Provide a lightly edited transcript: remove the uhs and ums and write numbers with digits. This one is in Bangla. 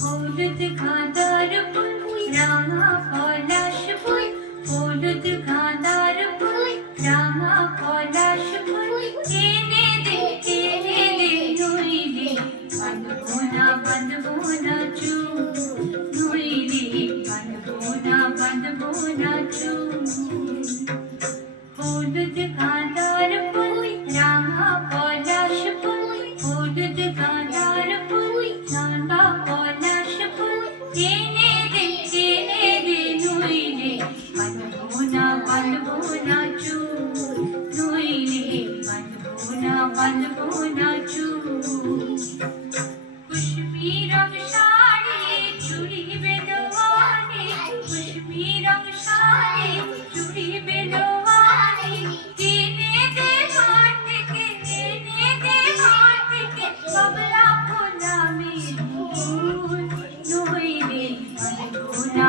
হলুদ গাঁদার ফুল রাঙা পলাশ ফুল, হলুদ গাঁদার ফুল রাঙা পলাশ ফুল, এনে দে নইলে বাঁধবো না চুল, নইলে বাঁধবো না চুল। হলুদ গাঁদার ফুল রাঙা পলাশ ফুল, হলুদ গাঁদার ফুল রাঙা পলাশ ফুল, এনে দে নইলে বাঁধবো না চুল, নইলে বাঁধবো না চুল। কুশমি রং শাড়ি চুড়ি বেদোয়ানে, কুশমি রং শাড়ি চুড়ি বেদোয়ানে, এনে দে ঘর থেকে বাবলা গোলামের ফুল, নইলে বাঁধবো না